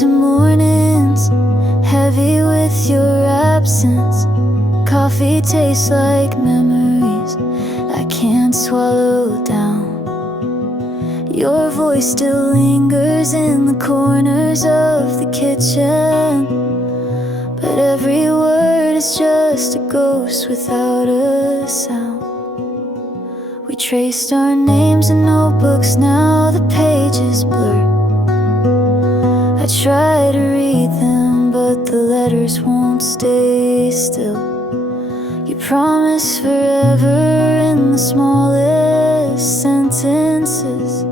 nights and mornings, heavy with your absence. Coffee tastes like memories I can't swallow down. Your voice still lingers in the corners of the kitchen, but every word is just a ghost without a sound. We traced our names in notebooks, now the pages blur. I try to read them, but the letters won't stay still. You promise forever in the smallest sentences,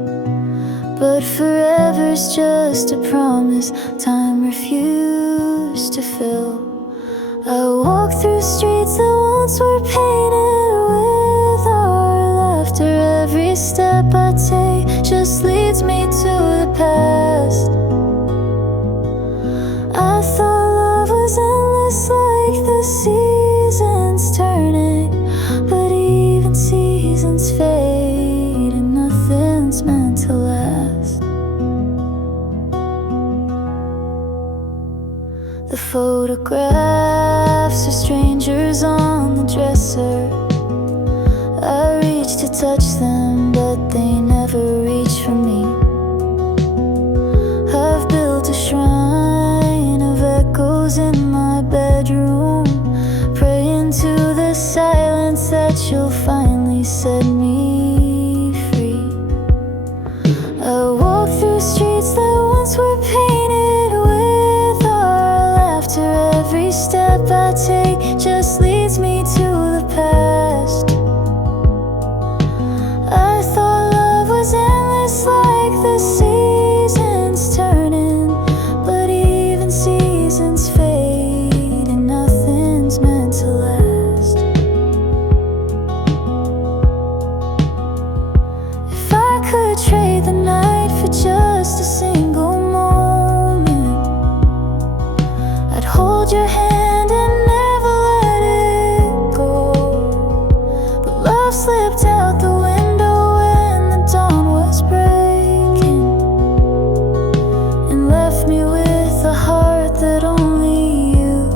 but forever's just a promise time refused to fill. I walk through streets that once were painted with our laughter. Every step I take just leads me to the past. I thought love was endless, like the seasons turning, but even seasons fade and nothing's meant to last. The photographs are strangers on the dresser. I reach to touch them, but they never reach for me. I've built a shrine of echoes in my bedroom, praying to the silence that you'll finally set me free. I walk through streets that once were painted with our laughter. Every step I take just leads me to the past. I thought love was endless, like the seasons turning, but even seasons fade and nothing's meant to last. If I could trade the night for just a single moment, I'd hold your hand and never let it go. But love slipped out the window when the dawn was breaking, and left me with a heart that only you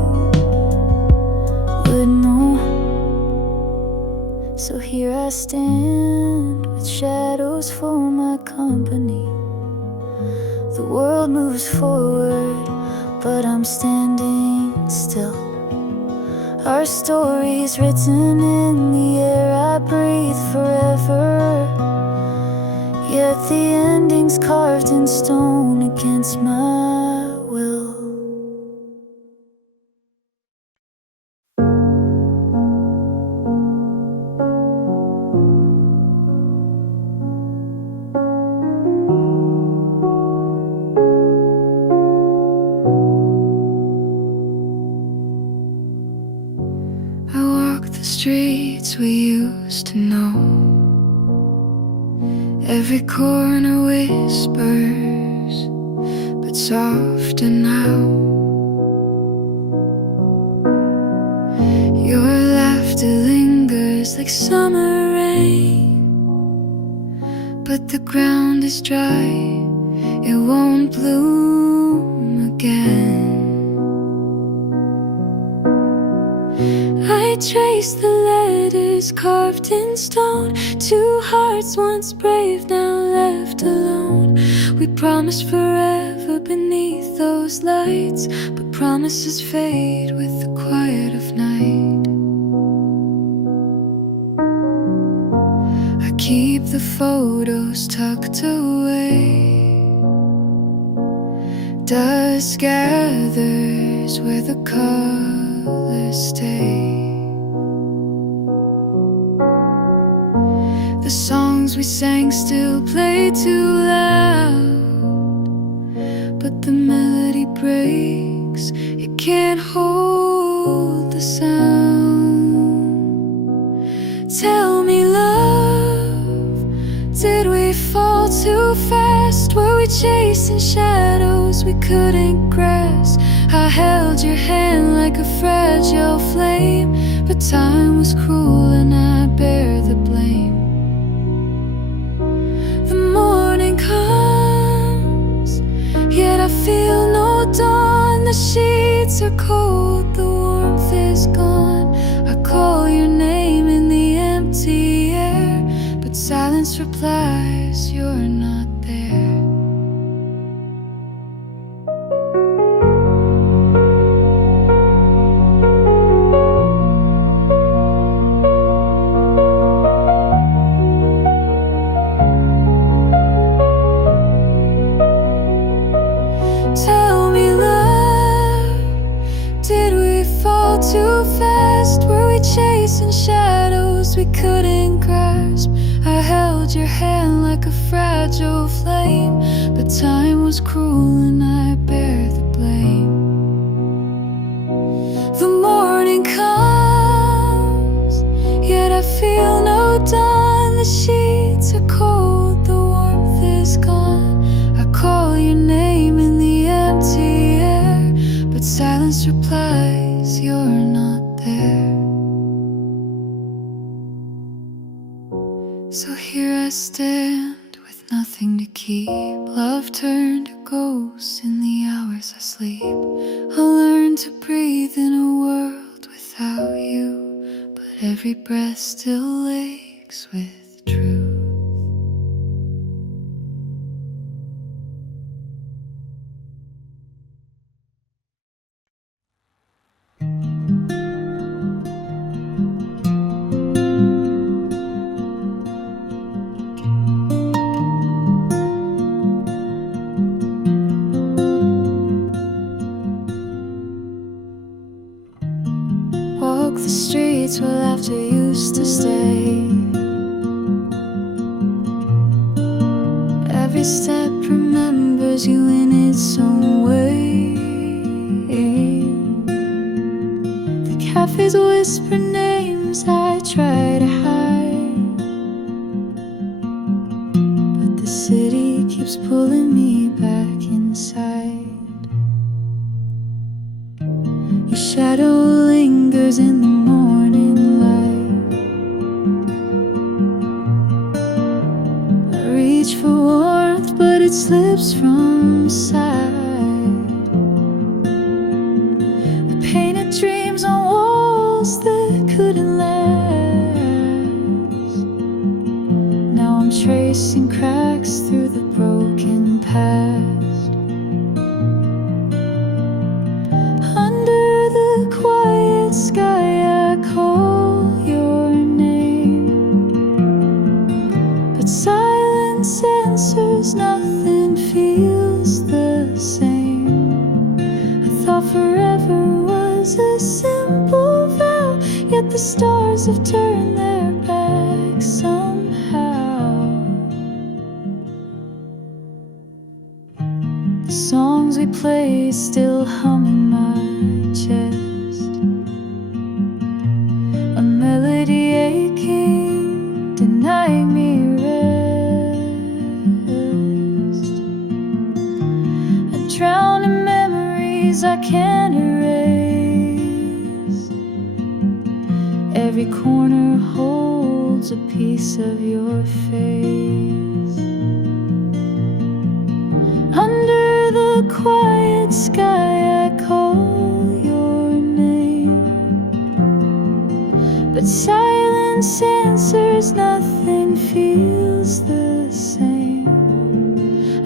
would know. So here I stand with shadows for my company. The world moves forward, but I'm standing still. Our story's written in the air I breathe forever, yet the ending's carved in stone against my will. I walk the streets we used to know. Every corner whispers, but softer now. Your laughter lingers like summer rain, but the ground is dry, it won't bloom again. I trace the letters carved in stone, two hearts once brave, now left alone. We promised forever beneath those lights, but promises fade with the quiet of night. I keep the photos tucked away. Dust gathers where the colors stay. The songs we sang still play too loud, but the melody breaks, it can't hold the sound. Tell me, love, did we fall too fast? Were we chasing shadows we couldn't grasp? I held your hand like a fragile flame, but time was cruel and I bear the blame. The morning comes, yet I feel no the sheets are cold, the warmth is gone. I call your name in the empty air, but silence replies, you're not there. Tell me, love, did we fall too fast? Were we chasing shadows we couldn't grasp? I held your hand like a fragile flame, but time was cruel and I bear the blame. The morning comes, yet I feel no dawn. The sheets are cold, the warmth is gone. I call your name in the empty air, but silence replies, you're not there. So here I stand with nothing to keep. Love turned to ghosts in the hours I sleep. I'll learn to breathe in a world without you, but every breath still aches with truth. Walk the streets where laughter used to stay. Every step remembers you in its own way. The cafes whisper names I try to hide, but the city keeps pulling me back inside. Your shadow lingers in the morning light. I reach for warmth, but it slips from sight. I painted dreams on walls that couldn't last. Now I'm tracing cracks through the broken past. Sky, I call your name, but silence answers, nothing feels the same. I thought forever was a simple vow, yet the stars have turned their backs somehow. The songs we played still hum in my chest. A melody aching, denying me rest. I drown in memories I can't erase. Every corner holds a piece of your face. Under the quiet sky I call your name, but silence answers, nothing feels the same.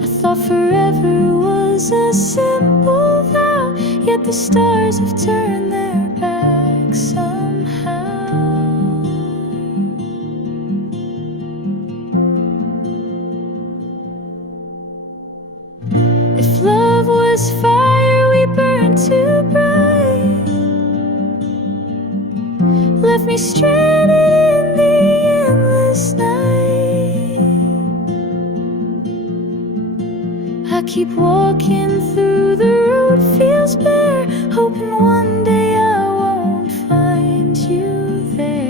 I thought forever was a simple vow, yet the stars have turned their backs somehow. If love was fire, we burned too bright. Left me stranded in the endless night. I keep walking through the road, feels bare, hoping one day I won't find you there.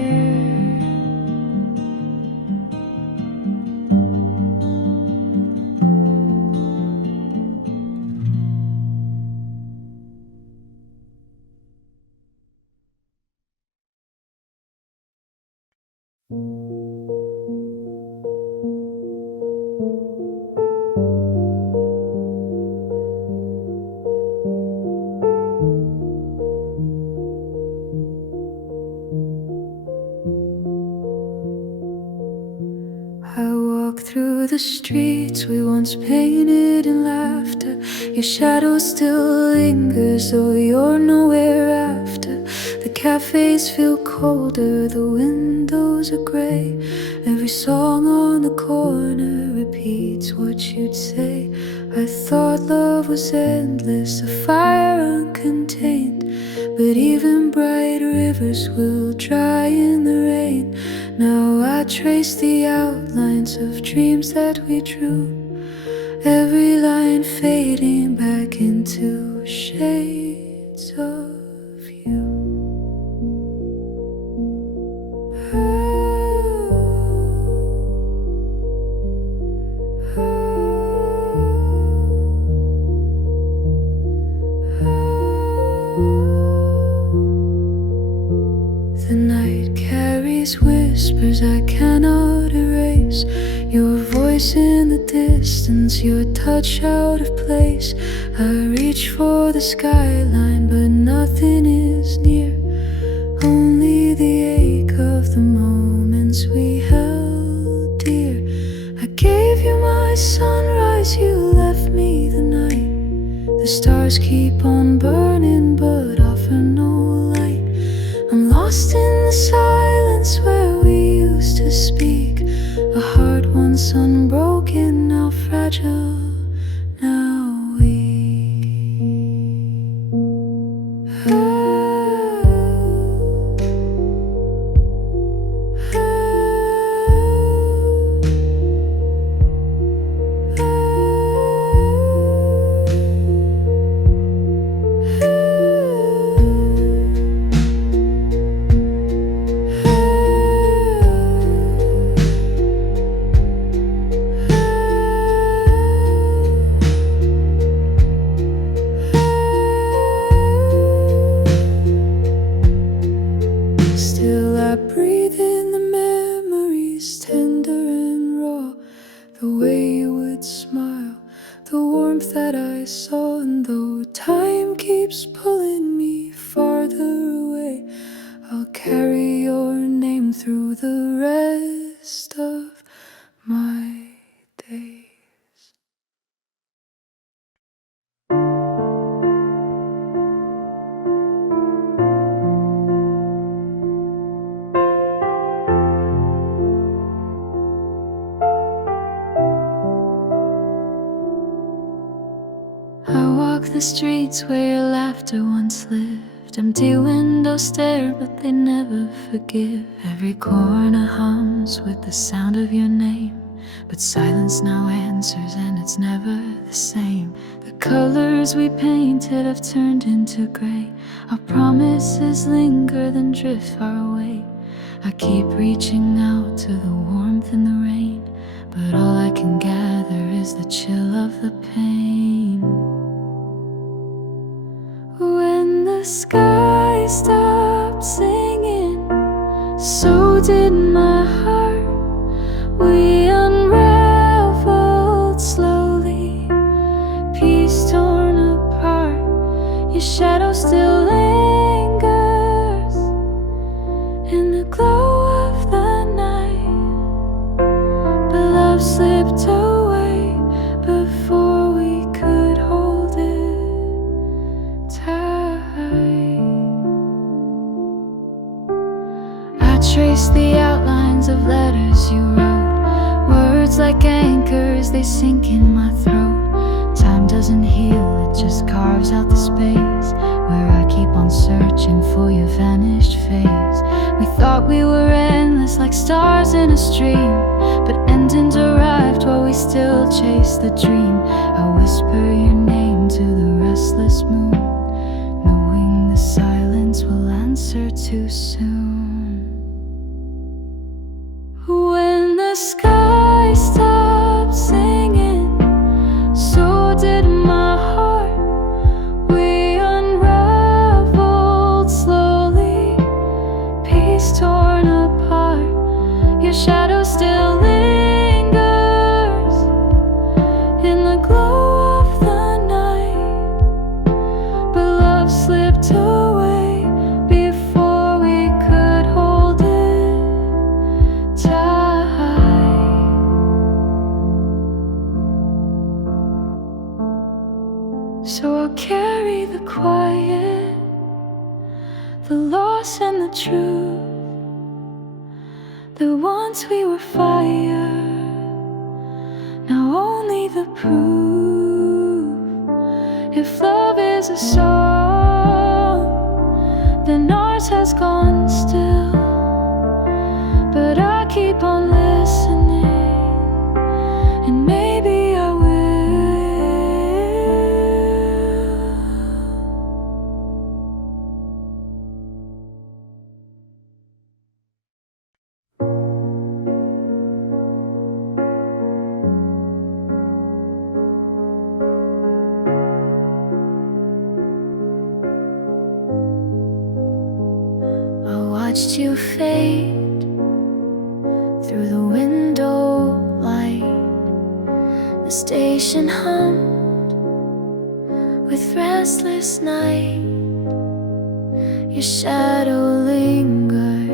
the streets we once painted in laughter. Your shadow still lingers, though you're nowhere after. The cafes feel colder, the windows are gray. Every song on the corner repeats what you'd say. I thought love was endless, a fire uncontained. But even bright rivers will dry in the rain. Now I trace the outlines of dreams that we drew, every line fading back into shades of you. The night carries whispers I cannot erase. Your voice in the distance, your touch out of place. I reach for the skyline, but nothing is near. Only the ache of the moments we held dear. I gave you my sunrise, you left me the night. The stars keep on burning, but offer no light. I'm lost in the silence where we used to speak. A heart once unbroken, now fragile, now weak. Still I breathe in the memories, tender and raw. The way you would smile, the warmth that I saw. And though time keeps pulling me farther away, I'll carry your name through the rest of my days. I walk the streets where your laughter once lived. Empty windows stare, but they never forgive. Every corner hums with the sound of your name, but silence now answers, and it's never the same. The colors we painted have turned into gray. Our promises linger, then drift far away. I keep reaching out to the warmth in the rain, but all I can gather is the chill of the pain. When the sky stopped singing, so did my heart. We unraveled slowly, piece torn apart. Your shadow still lingers in the glow of the night, but love slipped away before we could hold it tight. I traced the outlines of letters you wrote, words like anchors, they sink in my throat. Time doesn't heal, it just carves out the space where I keep on searching for your vanished face. We thought we were endless like stars in a stream, but endings arrived while we still chase the dream. I whisper your name to the restless moon, knowing the silence will answer too soon. When the sky stopped singing, so did my heart. We unraveled slowly, piece torn apart. Your shadow still lingers in the glow of the night, carry the quiet, the loss and the truth. That once we were fire, now only the proof. If love is a song, then ours has gone still. But I keep on listening, and maybe I will. I watched you fade through the window light. The station hummed with restless night. Your shadow lingered,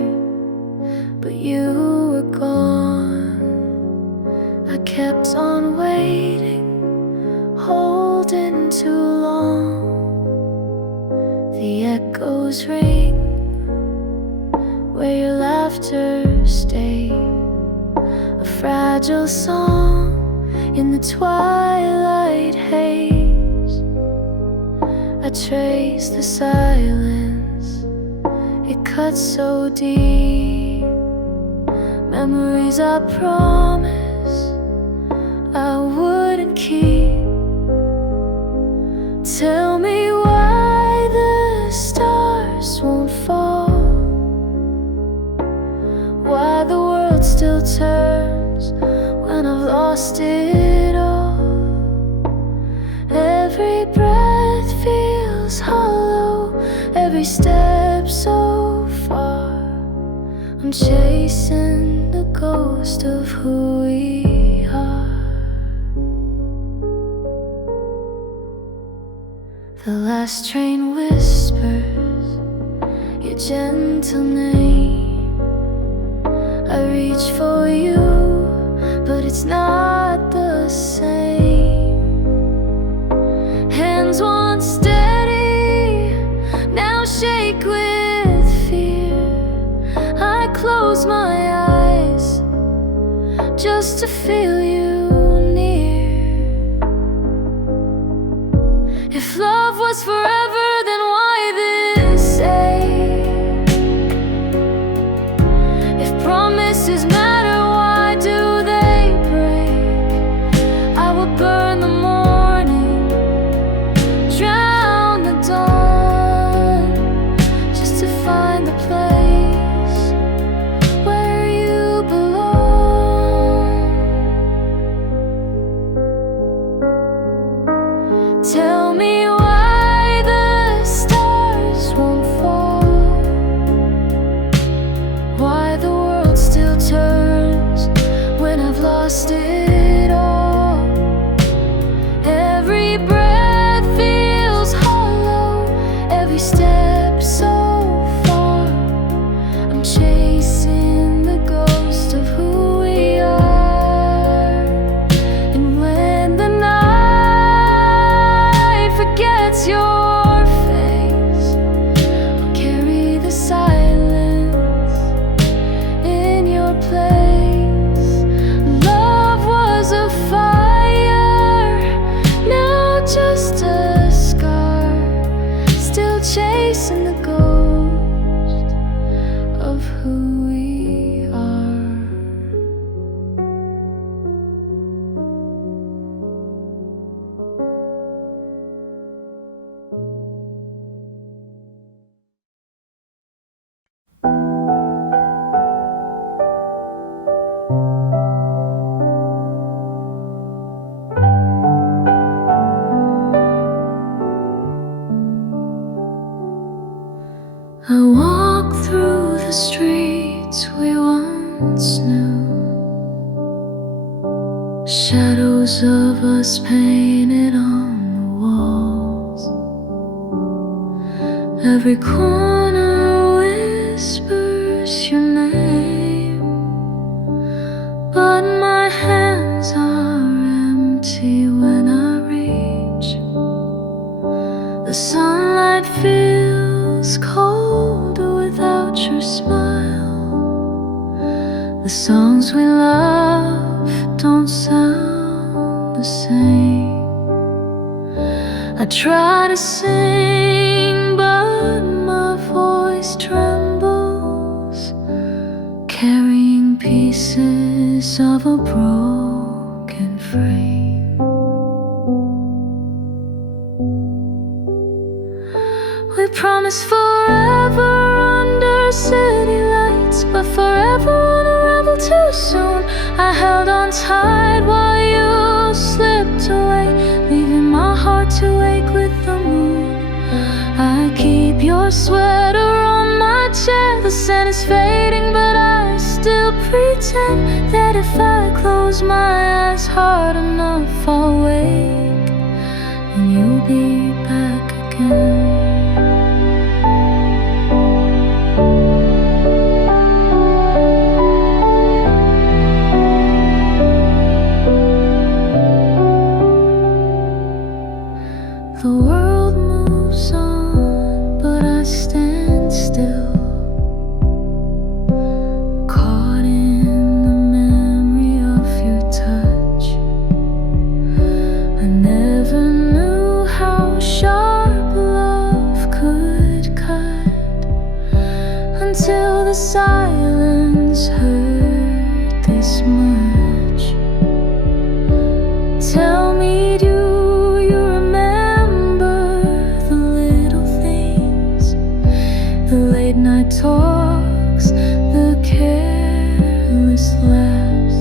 but you were gone. I kept on waiting, holding too long. The echoes ring where your laughter stayed, a fragile song in the twilight haze. I trace the silence, it cuts so deep. Memories I promise I wouldn't keep. Tell me why the stars won't fall, why the world still turns when I've lost it all. Every breath feels hollow, every step so far. I'm chasing the ghost of who we are. The last train whispers your gentle name. I reach for you, but it's not the same. Hands once steady, now shake with fear. I close my eyes just to feel you near. If love was forever, then why this ache? If promises matter, why do they break? I will burn the morning, drown the dawn, just to find the place where you belong. Tell me why the stars won't fall, why the world still turns when I've lost it all. Every breath feels hollow, every step so far. I'm chasing the ghost of who we are. And when the night forgets your face, I'll carry the silence in your place. Love was a fire, now just a scar, still chasing the ghost of who we are. I walk through the streets we once knew, shadows of us painted on the walls. Every corner whispers your name, but my hands are empty when I reach The sunlight feels colder without your smile. The songs we love don't sound the same. I try to sing, but my voice trembles, carrying pieces of a broken frame. We promised forever under city lights, but forever unraveled too soon. I held on tight while you slipped away, leaving my heart to ache with the moon. I keep your sweater on my chair. The scent is fading, but I still pretend that if I close my eyes hard enough, I'll wake and you'll be back again. The world moves on, but I stand still, caught in the memory of your touch. I never knew how sharp love could cut, until the silence hurt this much. Tell me, do you remember the little things, the late night talks, the careless laughs?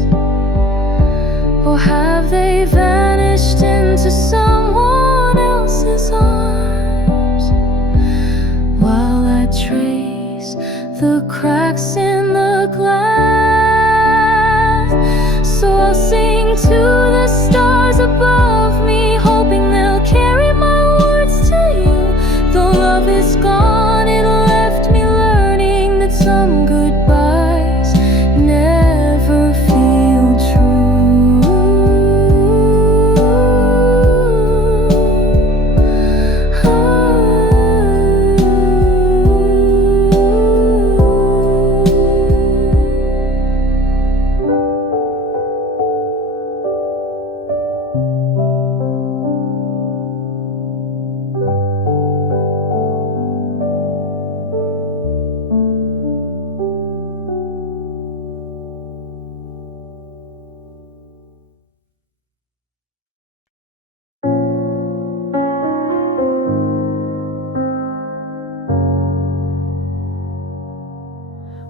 Or have they vanished into someone else's arms, while I trace the cracks in the glass? So I'll sing to the stars above me, hoping they'll carry my words to you. Though love is gone, it left me learning that some goodbyes never feel true.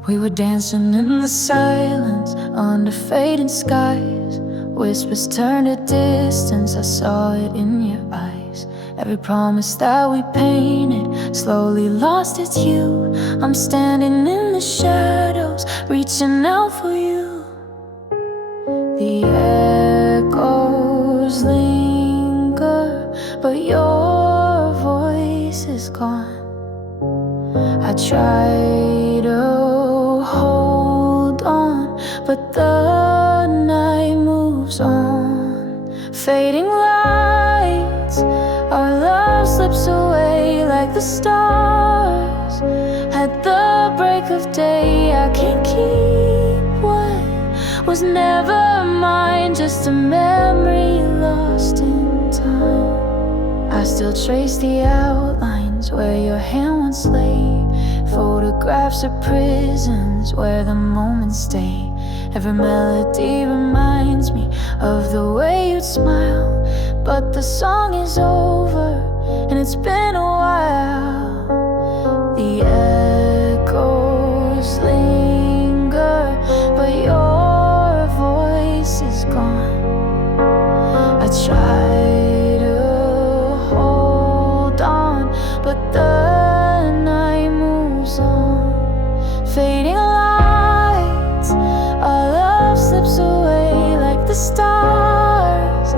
We were dancing in the silence under fading skies. Whispers turned to distance, I saw it in your eyes. Every promise that we painted slowly lost its hue. I'm standing in the shadows, reaching out for you. The echoes linger, but your voice is gone. I try to hold on, but the night moves on. Fading lights, our love slips away like the stars. At the break of day, I can't keep what was never mine, just a memory lost in time. I still trace the outlines where your hand once lay, photographs of prisons where the moments stay. Every melody reminds me of the way you'd smile, but the song is over and it's been a while. The echoes linger, but your voice is gone. I try to hold on, but the night moves on. Fading lights, our love slips away like the stars.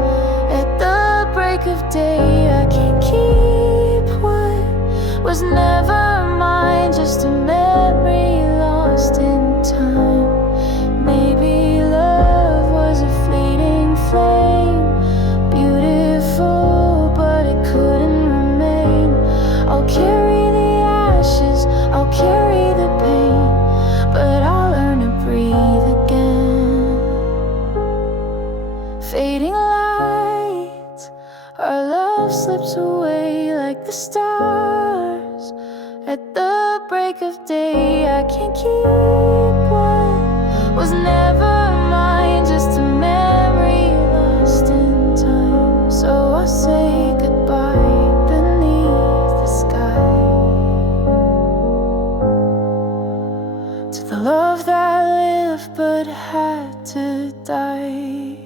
At the break of day, I can't keep what was never mine, just a memory lost in time. Maybe love was a fleeting flame, beautiful, but it couldn't remain. stars at the break of day. I can't keep what was never mine, just a memory lost in time. So I say goodbye beneath the sky to the love that lived but had to die.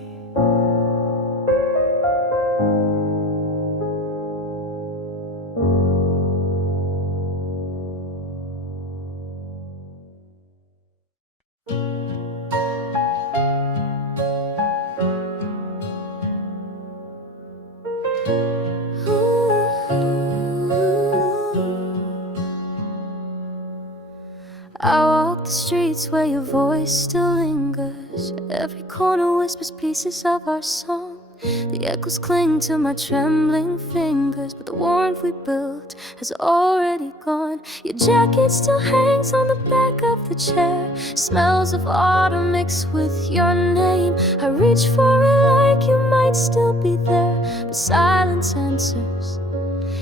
I walk the streets where your voice still lingers. Every corner whispers pieces of our song. The echoes cling to my trembling fingers, but the warmth we built has already gone. Your jacket still hangs on the back of the chair. Smells of autumn mixed with your name. I reach for it like you might still be there, but silence answers,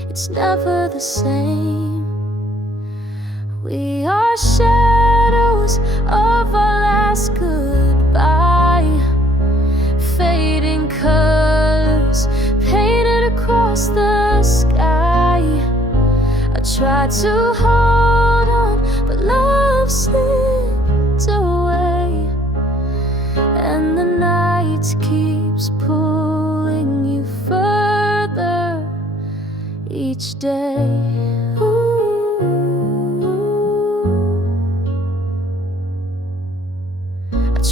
it's never the same. We are shadows of our last goodbye, fading colors painted across the sky. I tried to hold on, but love slipped away, and the night keeps pulling you further each day.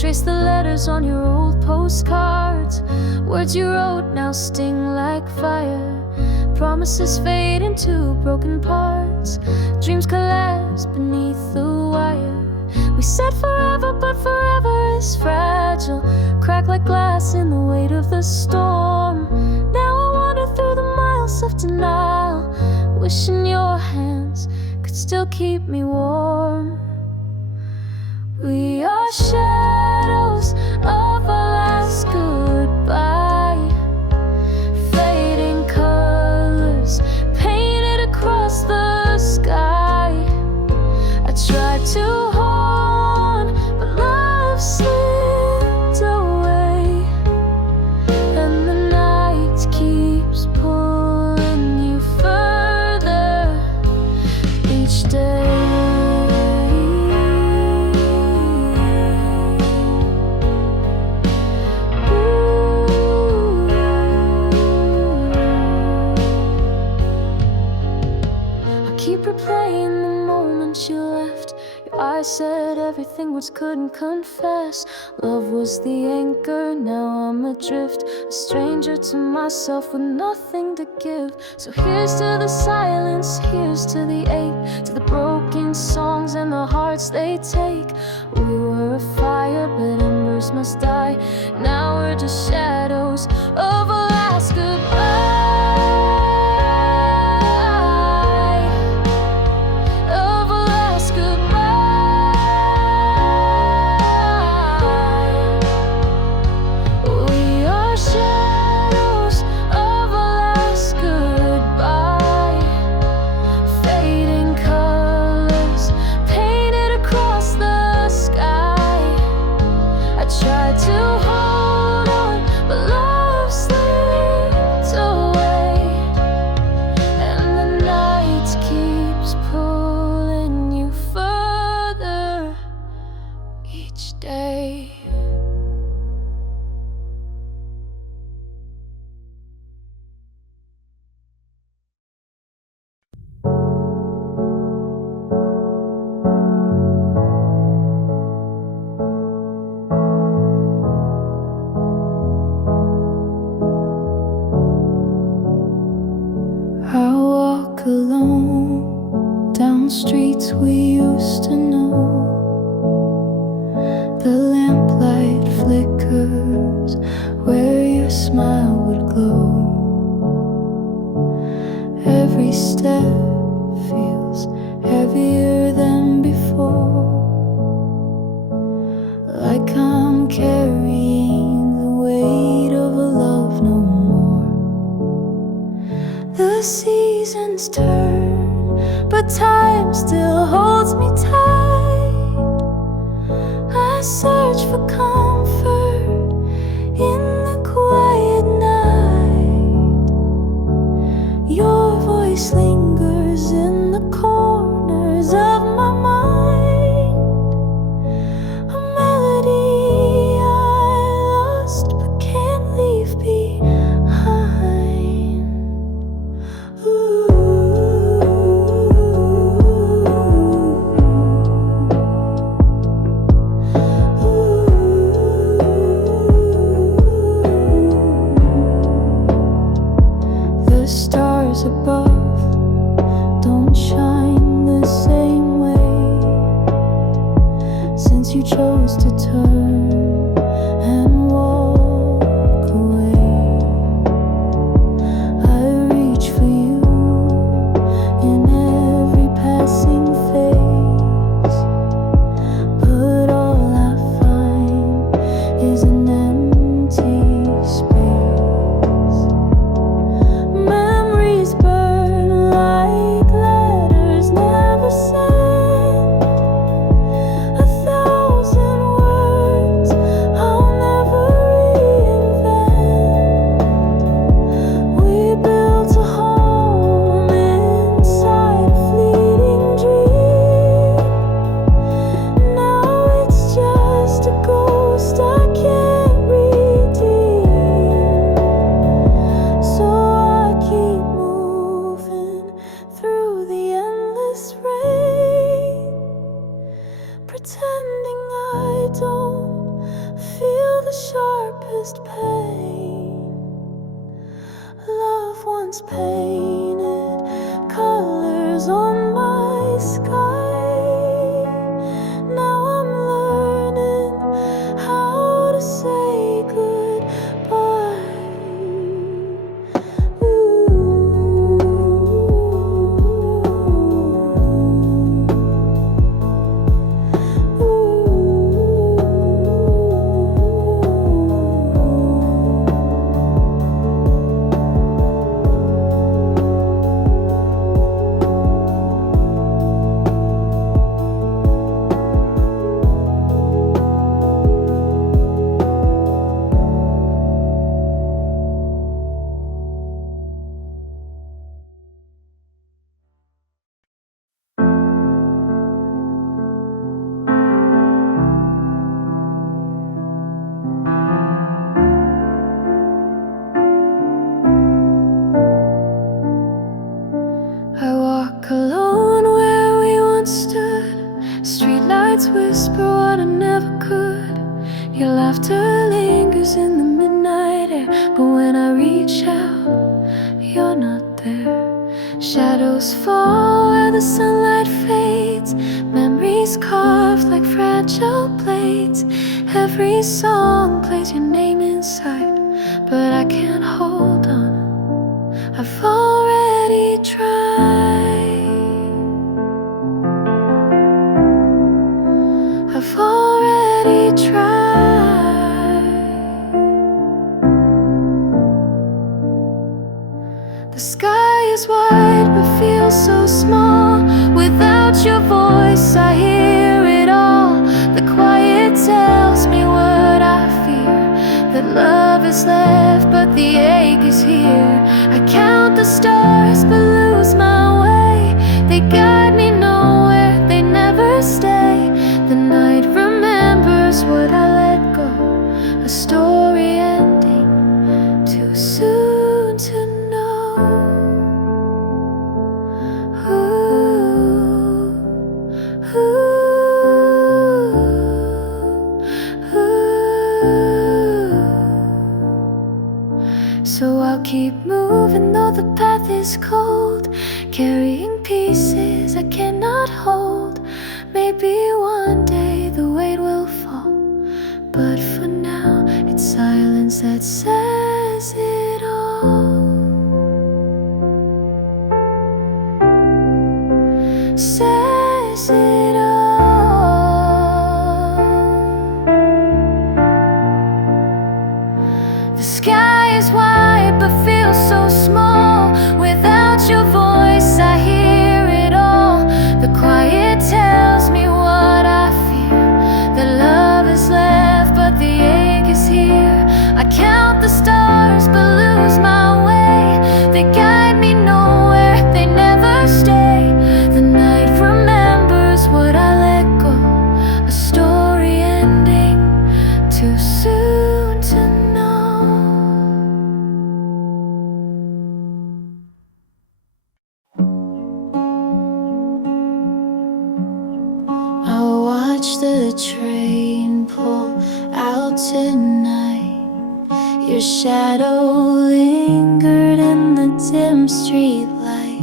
Trace the letters on your old postcards. Words you wrote now sting like fire. Promises fade into broken parts. Dreams collapse beneath the wire. We said forever, but forever is fragile. Crack like glass in the weight of the storm. Now I wander through the miles of denial, wishing your hands could still keep me warm. We are shadows of our last goodbye, fading colors painted across the sky. I tried to hold on, but love slipped away, and the night keeps pulling you further each day. Replaying the moment you left. Your eyes said everything words couldn't confess. Love was the anchor, now I'm adrift, a stranger to myself with nothing to give. So here's to the silence, here's to the ache, to the broken songs and the hearts they take. We were a fire, but embers must die. Now we're just shadows of a last goodbye. Alone down streets we used to know. The lamplight flickers where your smile would glow. Every step feels heavier than before, like I'm carrying the weight of a love no more. The seasons turn but time still holds me tight. I search for comfort in the quiet night. Your voice lingers in the corners of my mind, a melody I lost but can't leave behind. The stars above don't shine the same way since you chose to turn and walk away. I reach for you in every passing phase, but all I find is an empty space. Memories burn like letters never sent, a thousand words I'll never reinvent. We built a home inside a fleeting dream. Now it's just a ghost I can't redeem. So I keep moving through the endless rain, pretending I don't feel the sharpest pain. Love once painted colors on my sky. Now I'm learning how to say goodbye. I walk alone where we once stood. Streetlights whisper what I never could. Your laughter lingers in the midnight air, but when I reach out, you're not there. Shadows fall where the sunlight fades, memories carved like fragile plates. Every song plays your name inside, but I can't hold on. I've already tried. I've already tried. The sky is wide but feels so small. Without your voice I hear it all. The quiet tells me what I fear, that love is left but the ache is here. I count the stars but lose my way. They guide me nowhere, they never stay. The night remembers what I let go, a story ending too soon to know. Ooh, ooh, ooh. So I'll keep moving though the path is cold, carrying pieces I cannot hold. Maybe one day the weight will fall, but for now it's silence that says it all. Says it all. The sky is wide but feels so small. Without your voice I hear it all. watch the train pull out tonight. Your shadow lingered in the dim street light.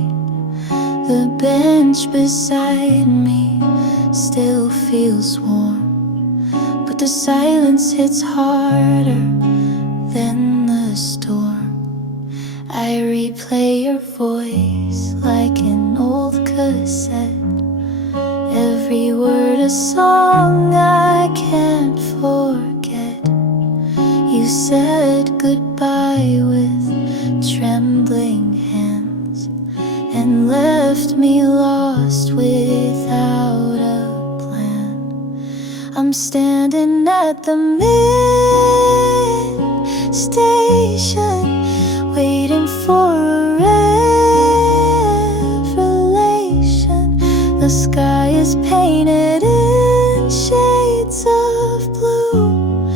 The bench beside me still feels warm, but the silence hits harder than the storm. I replay your voice like an old cassette. Every word a song I can't forget. You said goodbye with trembling hands and left me lost without a plan. I'm standing at the mid-station, waiting for a revelation. The sky is painted in shades of blue,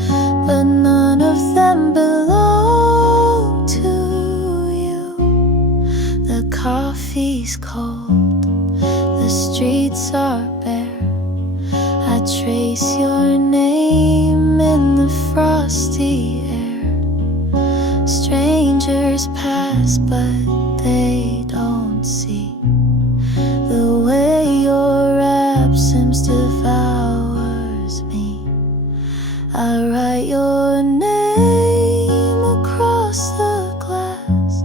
but none of them belong to you. The coffee's cold, the streets are bare. I trace your name in the frosty air. Strangers pass, but they don't see the way your absence devours me. I write your name across the glass,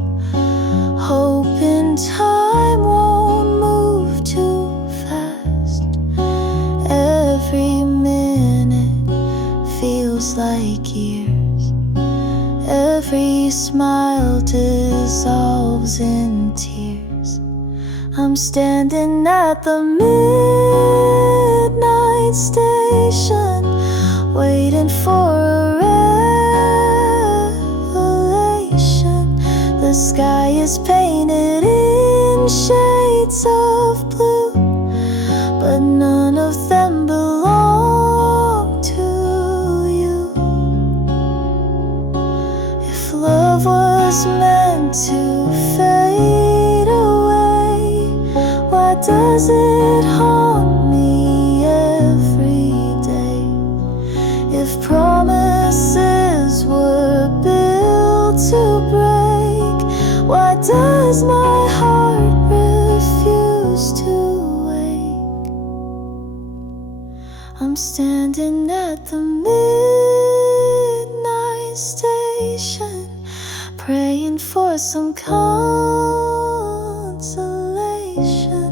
hoping time won't move too fast. Every minute feels like years. Every smile dissolves in tears. I'm standing at the midnight station, waiting for a revelation. The sky is painted in shades of blue, but none of them belong to you. If love was meant to fade away, why does it haunt me every day? If promises were built to break, why does my heart refuse to wake? I'm standing at the midnight station, praying for some consolation.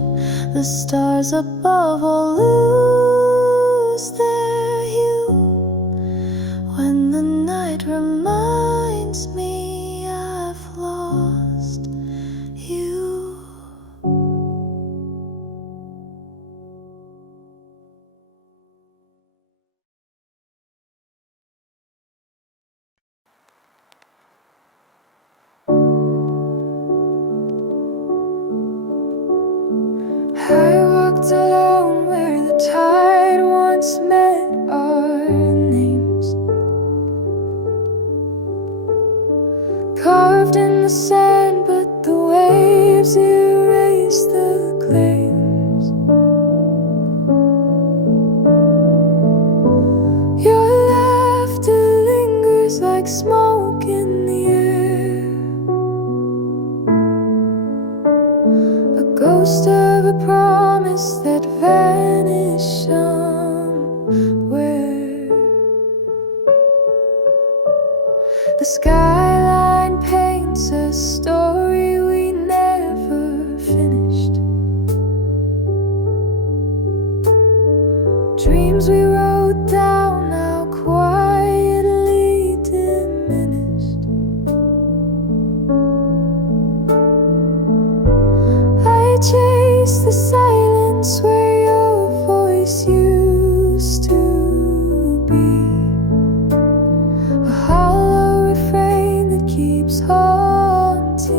The stars above all lose their hue when the night reminds me I've lost you. I walked alone where the tide once met our names, carved in the sand, but the waves erase the claims. Your laughter lingers like smoke in the air, a ghost of a promise that vanished somewhere. The skyline paints a story we never finished. Dreams we wrote down now quietly diminished. I chase the silence where your voice used to be, a hollow refrain that keeps haunting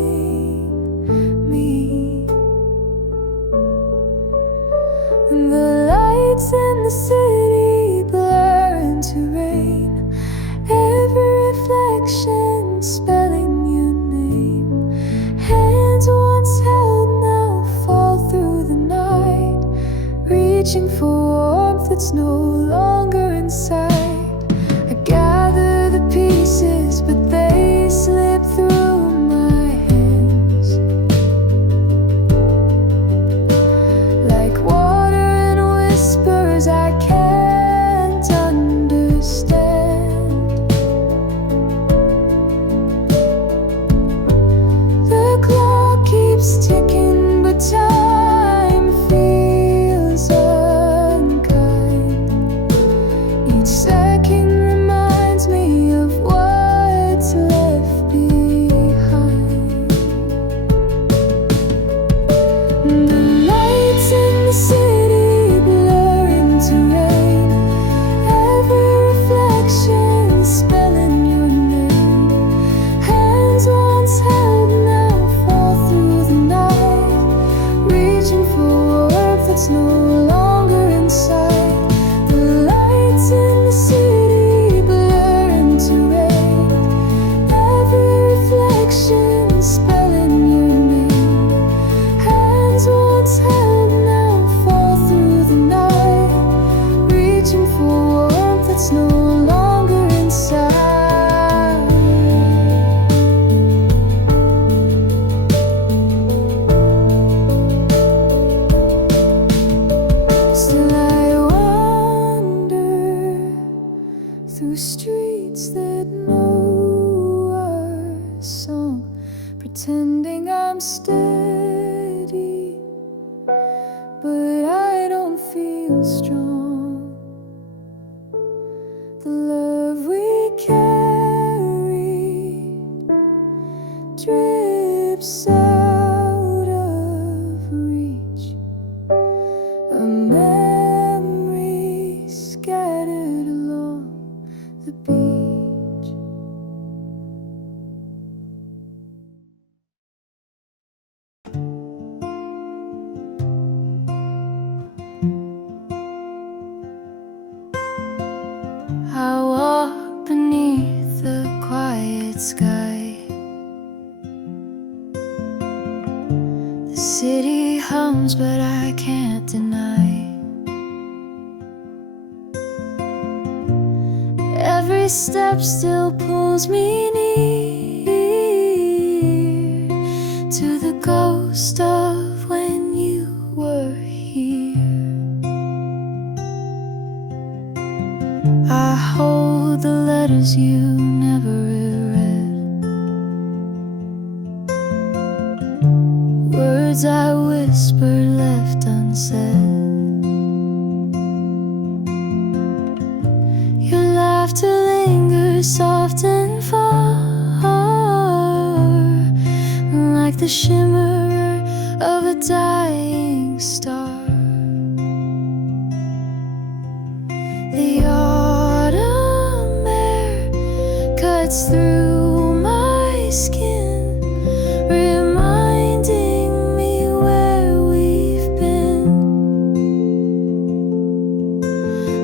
me. And the lights in the city blur into rain, every reflection spelling your name. Hands once held now fall through the night, reaching for warmth that that's no longer inside. I gather the pieces, but they slip through my hands like water and whispers I can't understand. The clock keeps ticking, but time feels unkind. Each second reminds me of what's left behind. The lights in the city blur into rain, every reflection spelling your name. Hands once held now fall through the night, reaching for warmth that's no longer inside. The lights in the city blur into rain, every reflection spelling your name. Hands once held now fall through the night, reaching for warmth that's no longer inside. Still I wander through streets that know our song, pretending I'm steady, but I don't feel strong. The love we carry drips out of reach, a memory scattered along the beach. I walk beneath the quiet sky. The city hums, but I can't deny. Every step still pulls me near to the ghost of when you were here. I hold the letters you never read, words I whispered left unsaid. Your laughter lingers soft and far, like the shimmer of a dying star. The autumn air cuts through my skin, reminding me where we've been.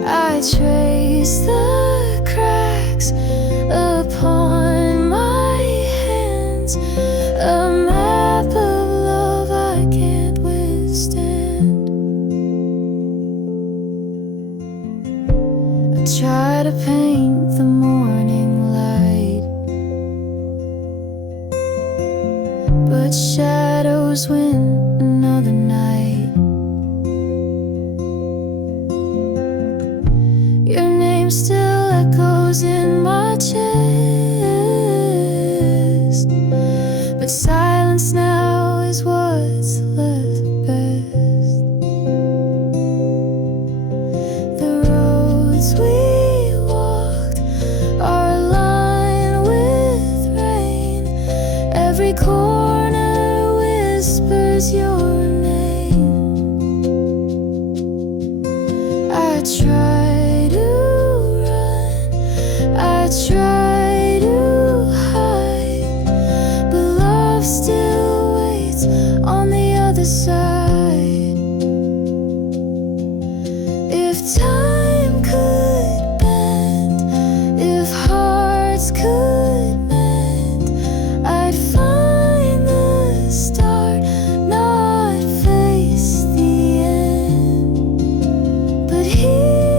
I trace the cracks upon my hands, a map of love I can't withstand. I try to paint the morning light, but shadows win another night. Your name still echoes in my chest, but silence now is what's left best. The roads we walked are lined with rain, every corner whispers your name. I try to run, I try to hide, but love still waits on the other side. If time could bend, if hearts could mend, I'd find the start, not face the end. But here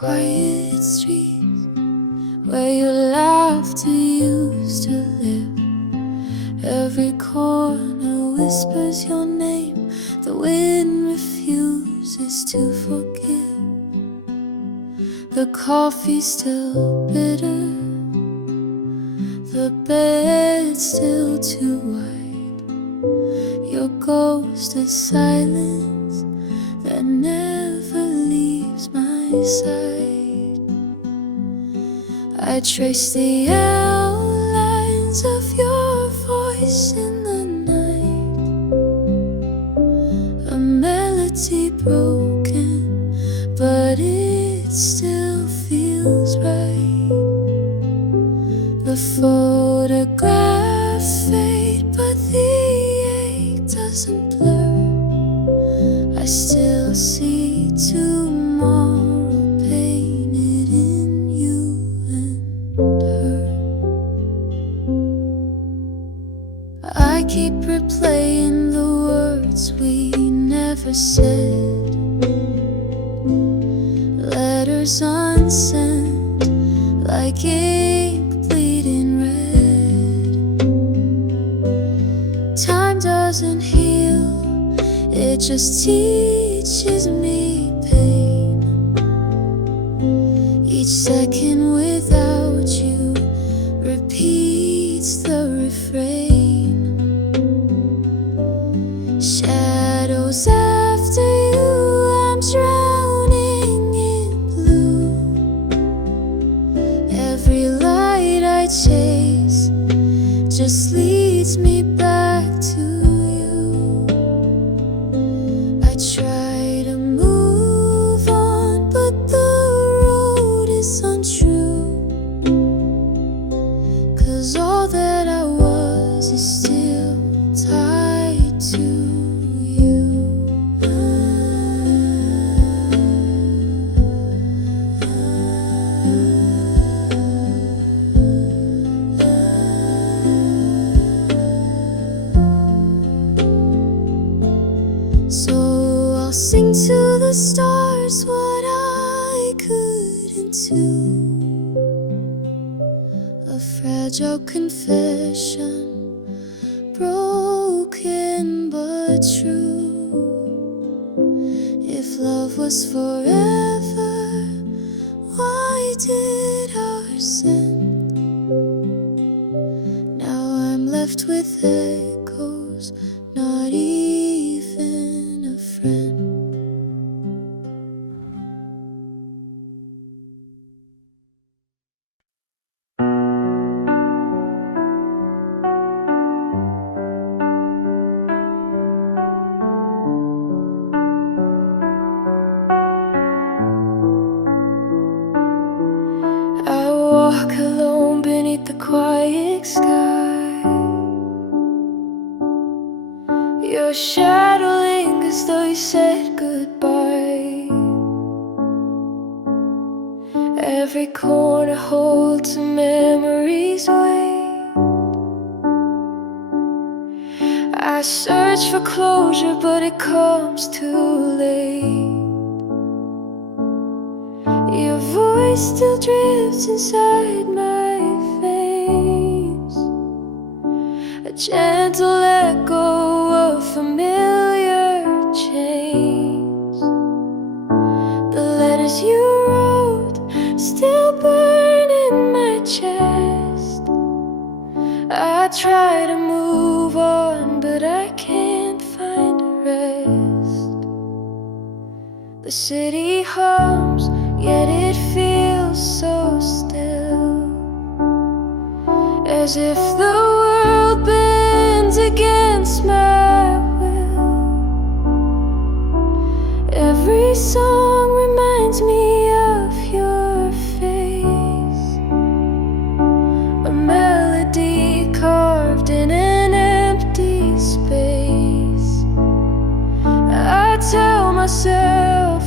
quiet streets where your laughter used to live. Every corner whispers your name. The wind refuses to forgive. The coffee's still bitter. The bed's still too wide. Your ghost is silence that never leaves my side. I trace the outlines of your voice in the night. A melody broken, but it still feels right. The photographs fade, but the ache doesn't blur. I still see tomorrow painted in you and her. I keep replaying the words we never said. Letters unsent, like ink bleeding red. Time doesn't heal, it just teaches me pain. Each second without you repeats the refrain. Shadows after you, I'm drowning in blue. Every light I chase just leads me back to you. I try to move on, but the road is untrue. 'Cause all that I was is still tied to you. So I'll sing to the stars what I couldn't do. A fragile confession, broken but true. If love was forever, why did ours end? Now I'm left with echoes, not even a friend. I walk alone beneath the quiet sky. Your shadow lingers though you said goodbye. Every corner holds a memory's weight. I search for closure, but it comes too late. Your voice still drifts inside my face, a gentle echo of familiar chains. The letters you wrote still burn in my chest. I try to move on, but I can't find a rest. The city hums, yet it feels so still, as if the world bends against my will. Every song reminds me of your face, a melody carved in an empty space. I tell myself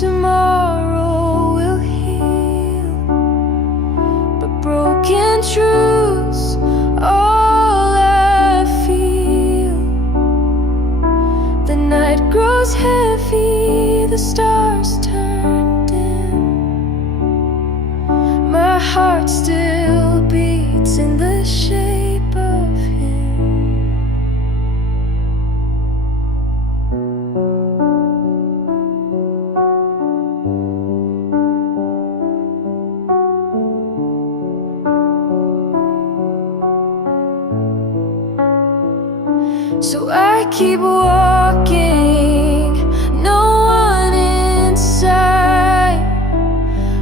tomorrow will heal, but broken truths all I feel. The night grows heavy, the stars turn dim. heart still beats in the shape of him. So I keep walking, no one in sight,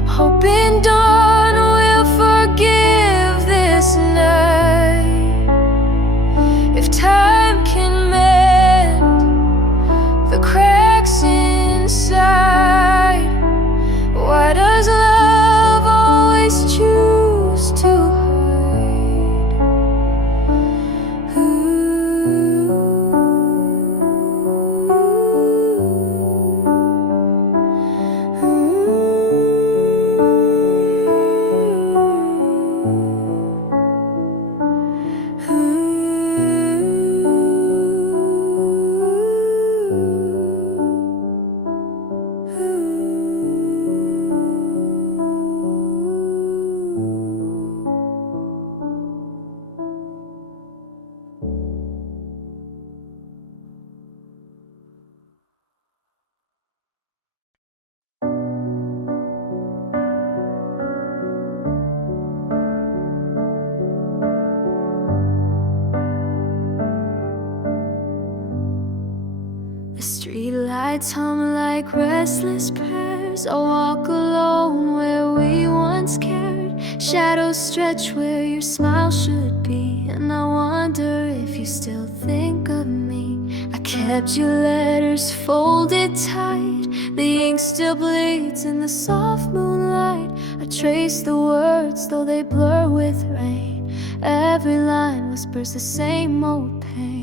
hoping dawn will forgive this night. If time can mend the cracks inside, why does love always choose to hide? The streetlights hum like restless prayers. I walk alone where we once cared. Shadows stretch where your smile should be, and I wonder if you still think of me. I kept your letters folded tight. The ink still bleeds in the soft moonlight. I trace the words though they blur with rain. Every line whispers the same old pain.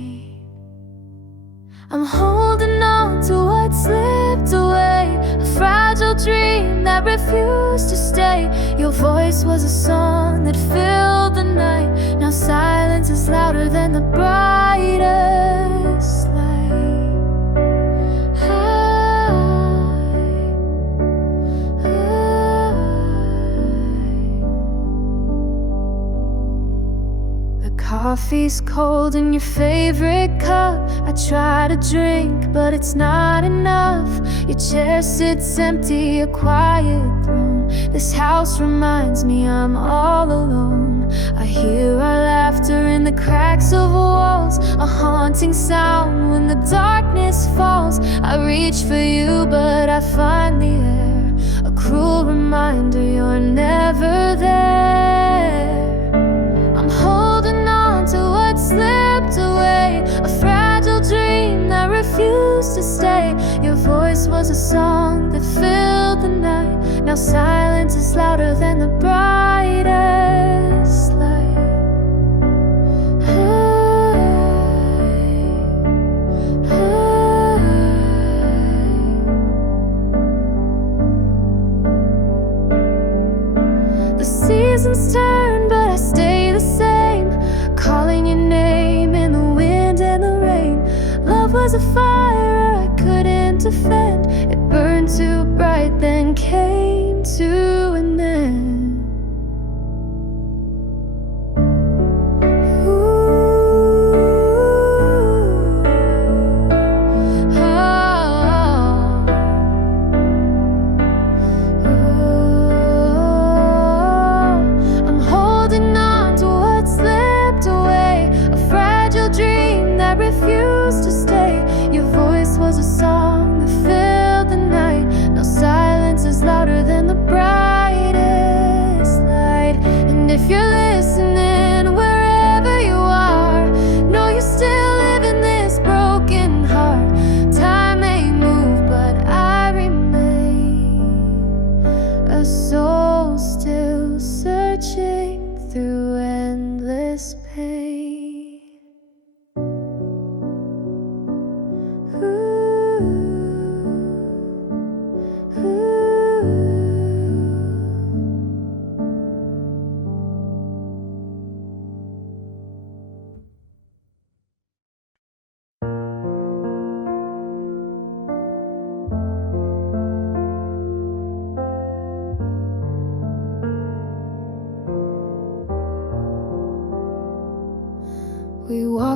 I'm holding on to what slipped away, a fragile dream that refused to stay. Your voice was a song that filled the night. Now silence is louder than the brightest light. The coffee's cold in your favorite cup. I try to drink, but it's not enough. Your chair sits empty, a quiet throne. This house reminds me I'm all alone. I hear our laughter in the cracks of walls, a haunting sound when the darkness falls. I reach for you, but I find the air, a cruel reminder you're never there. I'm holding on to what slipped away, a fragile dream that refused to stay. Your voice was a song that filled the night. Now silence is louder than the brightest light. The seasons turn, but I stay the same, calling your name in the wind and the rain. Love was a fire I couldn't defend. It burned too bright, then came to an end. I'm holding on to what slipped away, a fragile dream that refused to stay. Your voice was a song that filled the night. Now silence is louder than the bright.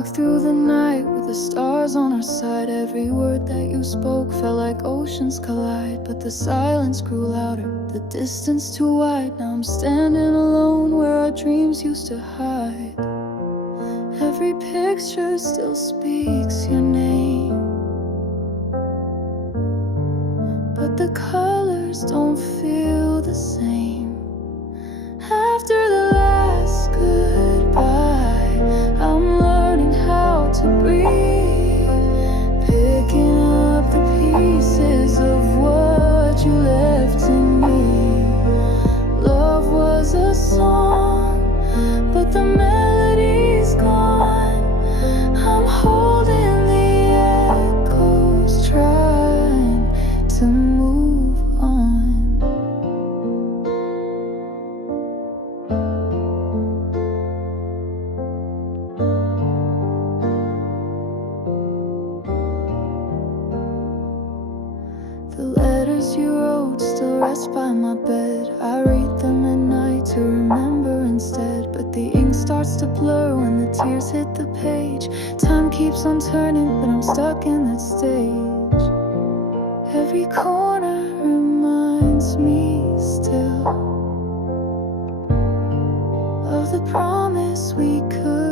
walked through the night with the stars on our side. Every word that you spoke felt like oceans collide. But the silence grew louder, the distance too wide. Now I'm standing alone where our dreams used to hide. Every picture still speaks your name, but the colors don't feel the same. After the last goodbye, I'm learning how to breathe, picking up the pieces of what you left in me. Love was a song, but the melody's gone. I'm holding the echoes, trying to move on. The letters you wrote still rest by my bed. I read them at night to remember instead. But the ink starts to blur when the tears hit the page. Time keeps on turning, but I'm stuck in that stage. Every corner reminds me still of the promise we could